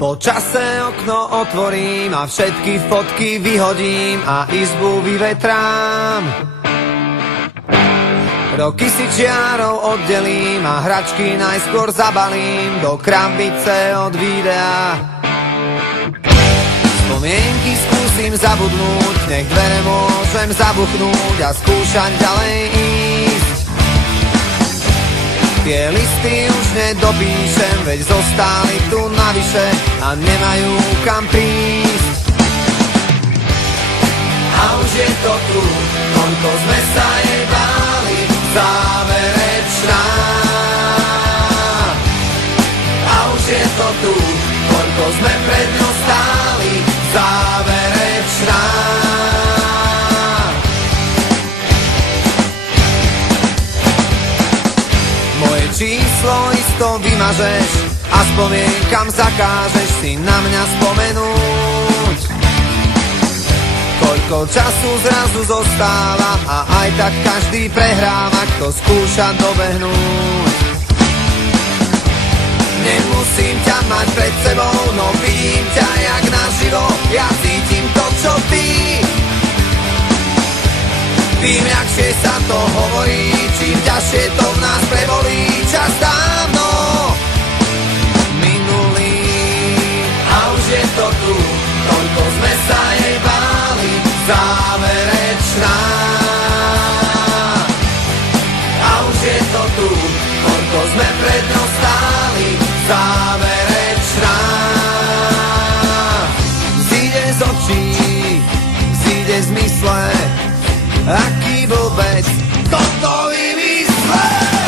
Po čase okno otvorím a všetky fotky vyhodím a izbu vyvetrám. Roky si čiarou oddelím a hračky najskôr zabalím do krabice od videa. Spomienky skúsim zabudnúť, nech dvere môžem zabuchnúť a skúšať ďalej ísť. Tie listy už nedopíšem, veď zostali tu navyše a nemajú kam prísť. A už je to tu, koľko sme sa jej báli, záverečná. A už je to tu, koľko sme pred ňou stáli, záverečná. Moje číslo isto vymažeš a spomienkam zakážeš si na mňa spomenúť. Koľko času zrazu zostáva a aj tak každý prehráva, kto skúša dobehnúť. Nemusím ťa mať pred sebou, no vidím ťa jak naživo, ja cítim to, čo ty. Tým ľahšie sa to hovorí, čím ťažšie to v nás prebolí. Čas dávno minulý a už je to tu, toľko sme sa jej báli, záverečná. A už je to tu, koľko sme pred ňou stáli, záverečná. Zíde z očí, zíde z mysle, aký blbec toto vymyslel.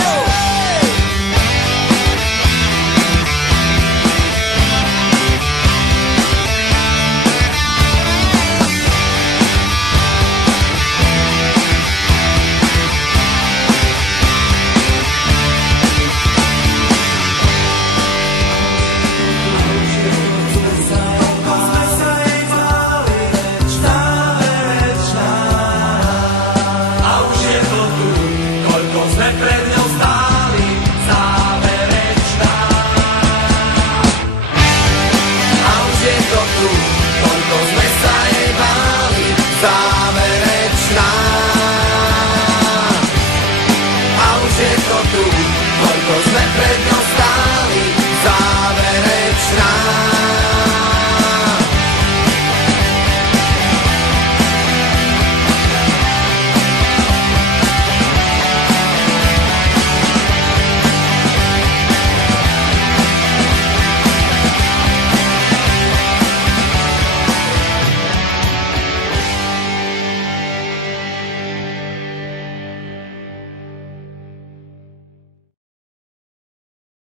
Sempre